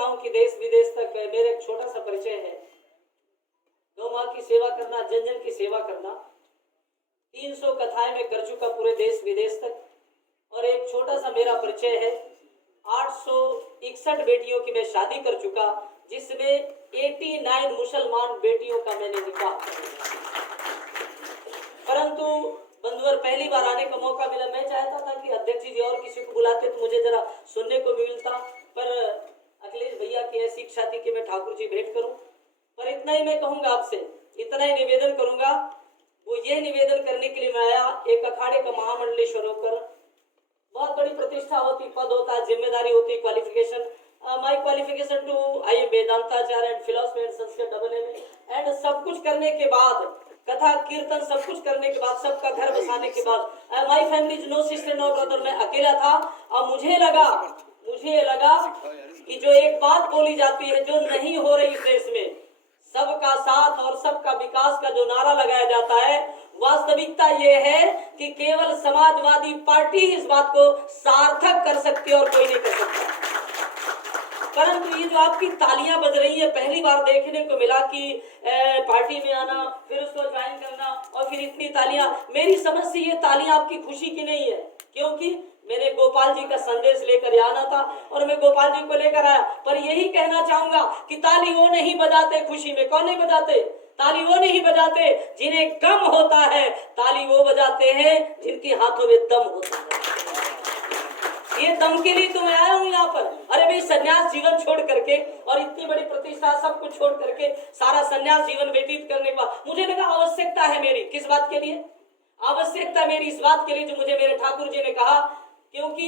सकता हूँ कि देश विदेश तक मेरा एक छोटा सा परिचय है। गौ माँ की सेवा करना, जन जन की सेवा करना, 300 कथाएं मैं कर चुका पूरे देश विदेश तक। और एक छोटा सा मेरा परिचय है, 861 बेटियों की मैं शादी कर चुका, जिसमें 89 मुसलमान बेटियों का मैंने निकाह किया। परंतु बंधुवर पहली बार आने का मौका मिला। मैं चाहता था कि अध्यक्ष जी और किसी को बुलाते तो मुझे जरा सुनने को मिलता, पर अखिलेश भैया की ऐसी इच्छा थी कि मैं ठाकुर जी भेंट करूं। पर इतना ही मैं कहूंगा आपसे, इतना ही निवेदन करूंगा। वो ये निवेदन करने के लिए मैं आया, एक अखाड़े का महामंडलेश्वर होकर बहुत बड़ी प्रतिष्ठा होती, पद होता है, जिम्मेदारी होती, qualification. My qualification too I am Vedantacharya and philosophy and Sanskrit AA and सब कुछ करने के बाद, कथा कीर्तन सब कुछ करने के बाद, सबका घर बसाने के बाद, my family is no sister no brother, मैं अकेला था। और मुझे लगा कि जो एक बात बोली जाती है जो नहीं हो रही इस देश में, सबका साथ और सबका विकास का जो नारा लगाया जाता है, वास्तविकता ये है कि केवल समाजवादी पार्टी इस बात को सार्थक कर सकती है और कोई नहीं कर सकता। परंतु ये जो आपकी तालियां बज रही है, पहली बार देखने को मिला कि पार्टी में आना, फिर उसको ज्वाइन करना और फिर इतनी तालियां। मेरी समझ से ये तालियां आपकी खुशी की नहीं है, क्योंकि मैंने गोपाल जी का संदेश लेकर आना था और मैं गोपाल जी को लेकर आया। पर यही कहना चाहूंगा कि ताली वो नहीं बजाते खुशी में। कौन नहीं बजाते? ताली वो नहीं बजाते जिन्हें गम होता है, ताली वो बजाते हैं जिनके हाथों में दम होता है। ये दम के लिए तो मैं आया हूँ यहाँ पर। अरे भाई, सन्यास जीवन छोड़ करके और इतनी बड़ी प्रतिष्ठा सब कुछ छोड़ करके सारा सन्यास जीवन व्यतीत करने के बाद मुझे लगा आवश्यकता है मेरी, किस बात के लिए? आवश्यकता मेरी इस बात के लिए जो मुझे मेरे ठाकुर जी ने कहा, क्योंकि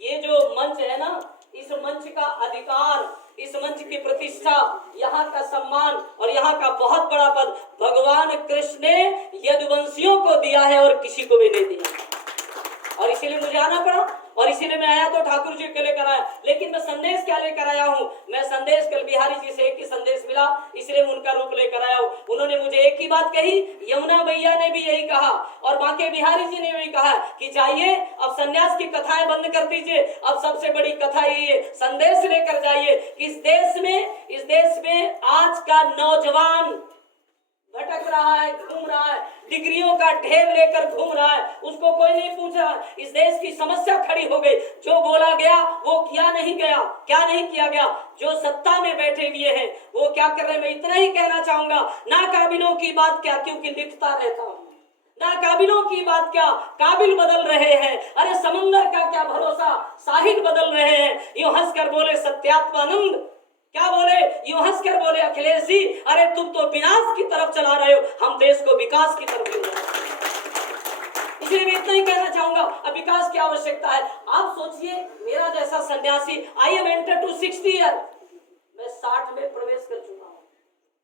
ये जो मंच है ना, इस मंच का अधिकार, इस मंच की प्रतिष्ठा, यहाँ का सम्मान और यहाँ का बहुत बड़ा पद भगवान कृष्ण ने यदुवंशियों को दिया है और किसी को भी नहीं दिया। और इसीलिए मुझे आना पड़ा और इसीलिए मैं आया तो ठाकुर जी के लेकर आया। लेकिन मैं संदेश क्या लेकर आया हूँ? मैं संदेश कल बिहारी जी से एक ही संदेश मिला, इसलिए मैं उनका रूप लेकर आया हूँ। उन्होंने मुझे एक ही बात कही, यमुना मैया ने भी यही कहा और बाकी बिहारी जी ने भी कहा कि जाइए अब सन्यास की कथाएं बंद कर दीजिए, अब सबसे बड़ी कथा ये संदेश लेकर जाइए कि इस देश में आज का नौजवान भटक रहा है, घूम रहा है, डिग्रियों का ढेर लेकर घूम रहा है, उसको कोई नहीं पूछ रहा। इस देश की समस्या खड़ी हो गई, जो बोला गया वो किया नहीं गया, क्या नहीं किया गया। जो सत्ता में बैठे हुए हैं वो क्या कर रहे हैं? मैं इतना ही कहना चाहूंगा, ना काबिलों की बात क्या, क्योंकि लिखता रहता हूं, ना काबिलों की बात क्या, काबिल बदल रहे हैं। अरे समंदर का क्या भरोसा, साहिल बदल रहे हैं। यूं हंसकर बोले सत्यात्मानंद, क्या बोले? यूं हंसकर बोले अखिलेश जी, अरे तुम तो विनाश की तरफ चला रहे हो, हम देश को विकास की तरफ ले रहे हैं। इसलिए मैं इतना ही कहना चाहूंगा, अब विकास की आवश्यकता है। आप सोचिए, मेरा जैसा सन्यासी, I am enter to 60 year, मैं 60 में प्रवेश कर चुका हूँ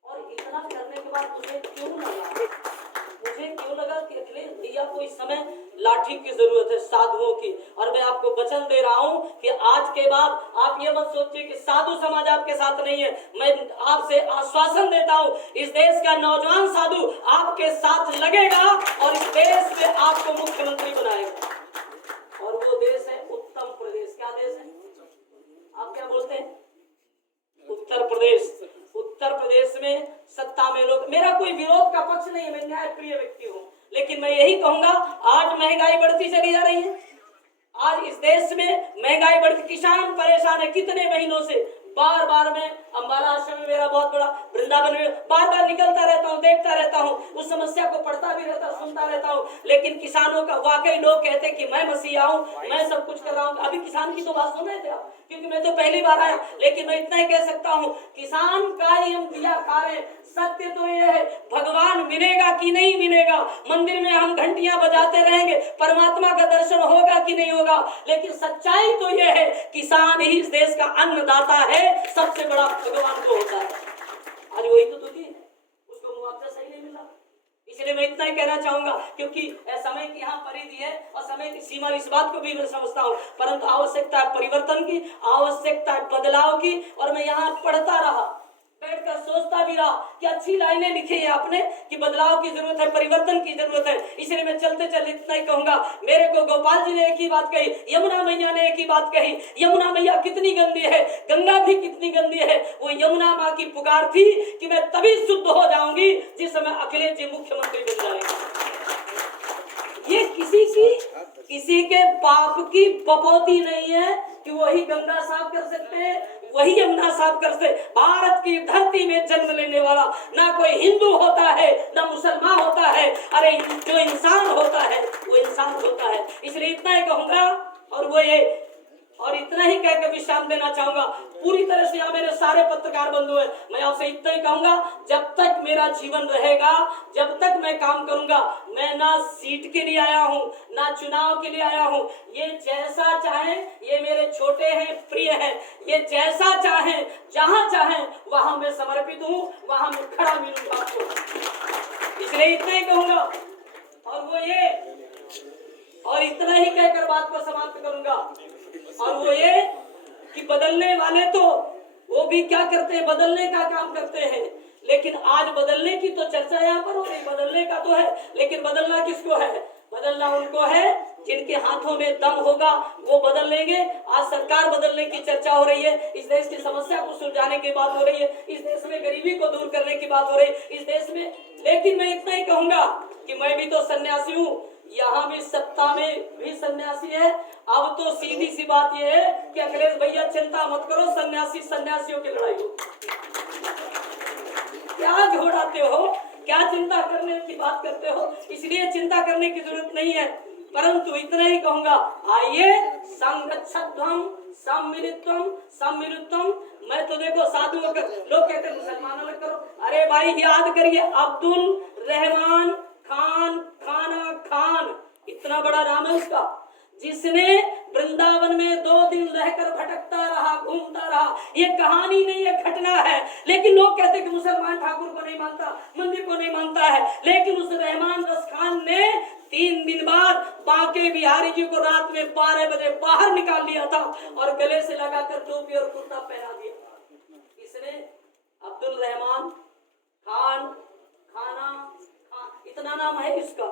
और इतना करने के बाद मुझे क्यों लगा कि अखिलेश भैया को इस समय लाठी की जरूरत है, साधुओं की। और मैं आपको वचन दे रहा हूं कि आज के बाद आप ये मत सोचिए कि साधु समाज आपके साथ नहीं है। मैं आपसे आश्वासन देता हूं, इस देश का नौजवान साधु आपके साथ लगेगा और इस देश में आपको मुख्यमंत्री बनाएगा। और वो देश है उत्तम प्रदेश। क्या देश है? आप क्या बोलते हैं? उत्तर प्रदेश। उत्तर प्रदेश में सत्ता में लोग, मेरा कोई विरोध का पक्ष नहीं है, मैं न्यायप्रिय व्यक्ति हूँ, लेकिन मैं यही कहूंगा, आज महंगाई बढ़ती चली जा रही है। आज इस देश में महंगाई बढ़ती, किसान परेशान है कितने महीनों से। बार बार मैं अंबाला आश्रम में, मेरा बहुत बड़ा वृंदावन में, बार बार निकलता रहता हूँ, देखता रहता हूँ, उस समस्या को पढ़ता भी रहता, सुनता रहता हूँ। लेकिन किसानों का, वाकई लोग कहते कि मैं मसीहा हूँ, मैं सब कुछ कर रहा हूँ। अभी किसान की तो बात सुन रहे थे आप, क्योंकि मैं तो पहली बार आया। लेकिन मैं इतना ही कह सकता हूँ, किसान का ही हम दिया खा रहे। सत्य तो ये है, भगवान मिलेगा कि नहीं मिलेगा। मंदिर में हम घंटियां बजाते रहेंगे, परमात्मा का दर्शन होगा कि नहीं होगा। लेकिन सच्चाई तो ये है, किसान ही इस देश का अन्नदाता है, सबसे बड़ा भगवान को होता है। आज वही तो दुखी है, उसको मुआवजा सही नहीं मिला। इसलिए मैं इतना ही कहना चाहूंगा, क्योंकि समय की यहाँ परिधि है और समय की सीमा, इस बात को भी मैं समझता हूँ। परंतु आवश्यकता है परिवर्तन की, आवश्यकता है बदलाव की। और मैं यहाँ पढ़ता रहा, बैठकर सोचता भी रहा कि अच्छी लाइनें लिखी है आपने कि बदलाव की जरूरत है, परिवर्तन की जरूरत है। इसलिए मैं चलते चलते इतना ही कहूंगा, मेरे को गोपाल जी ने एक ही बात कही, यमुना मैया ने एक ही बात कही, यमुना मैया कितनी गंदी है, गंगा भी कितनी गंदी है। वो यमुना माँ की पुकार थी कि मैं तभी शुद्ध हो जाऊंगी जिस समय अखिलेश जी मुख्यमंत्री बन जाएंगे। ये किसी के पाप की बपौती नहीं है कि वही गंगा साफ कर सकते हैं, वही यमुना साफ कर सकते। भारत की धरती में जन्म लेने वाला ना कोई हिंदू होता है ना मुसलमान होता है, अरे जो इंसान होता है वो इंसान होता है। इसलिए इतना ही कहूंगा और इतना ही कहकर विश्राम देना चाहूंगा। पूरी तरह से यहाँ मेरे सारे पत्रकार बंधु हैं, मैं आपसे इतना ही कहूंगा, जब तक मेरा जीवन रहेगा, जब तक मैं काम करूंगा, मैं ना सीट के लिए आया हूँ ना चुनाव के लिए आया हूँ। ये जैसा चाहे, ये मेरे छोटे हैं, प्रिय हैं, ये जैसा चाहे, जहां चाहे वहां मैं समर्पित हूँ, वहां मैं खड़ा मिलूंगा आपको। इसलिए इतना ही कहूंगा और इतना ही कहकर बात को समाप्त करूंगा। और वो ये कि बदलने वाले तो वो भी क्या करते हैं, बदलने का काम करते हैं, लेकिन आज बदलने की तो चर्चा यहाँ पर हो रही, बदलने का तो है, लेकिन बदलना किसको है? बदलना उनको है जिनके हाथों में दम होगा, वो बदल लेंगे। आज सरकार बदलने की चर्चा हो रही है, इस देश की समस्या को सुलझाने की बात हो रही है, इस देश में गरीबी को दूर करने की बात हो रही है, इस देश में। लेकिन मैं इतना ही कहूंगा कि मैं भी तो सन्यासी हूँ, यहाँ भी सत्ता में भी सन्यासी है। अब तो सीधी सी बात यह है कि अखिलेश भैया चिंता मत करो, सन्यासियों की लड़ाई हो। क्या घोड़ाते हो, क्या चिंता करने की बात करते हो? इसलिए चिंता करने की जरूरत नहीं है, परंतु इतना ही कहूंगा, आइए संगच्छध्वम सम्मिलित्वम। मैं तो देखो साधुओं का लोग कहते हैं मुसलमान अलग करो, अरे भाई याद करिए अब्दुल रहमान खान, इतना बड़ा नाम है उसका, जिसने वृंदावन में 2 दिन रहकर भटकता रहा, घूमता रहा। ये कहानी नहीं है, घटना है। लेकिन लोग कहते हैं कि मुसलमान ठाकुर को नहीं मानता, मंदिर को नहीं मानता है, लेकिन उस रहमान रस खान ने 3 दिन बाद बांके बिहारी जी को रात में 12 बजे बाहर निकाल लिया था और गले से लगाकर टोपी और कुर्ता पहना दिया। इसने अब्दुल रहमान खाना इतना नाम है इसका।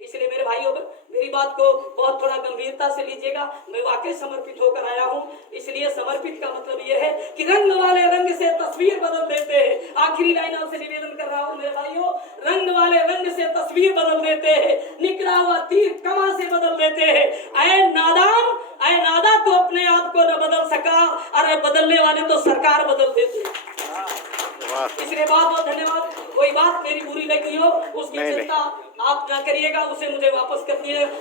इसलिए मेरे भाइयों, मेरी बात को बहुत थोड़ा गंभीरता से लीजिएगा, मैं वाकई समर्पित होकर आया हूँ। इसलिए समर्पित का मतलब यह है कि रंग वाले रंग से तस्वीर बदल देते हैं। आखिरी लाइन आपसे निवेदन कर रहा हूँ मेरे भाइयों, रंग वाले रंग से तस्वीर बदल देते हैं, निकला हुआ तीर कमा से बदल देते हैं। ऐ नादा तो अपने आप को न बदल सका, अरे बदलने वाले तो सरकार बदल देते हैं। इसलिए बहुत बहुत धन्यवाद। कोई बात मेरी बुरी लगी हो उसकी चिंता आप ना करिएगा, उसे मुझे वापस कर दिए।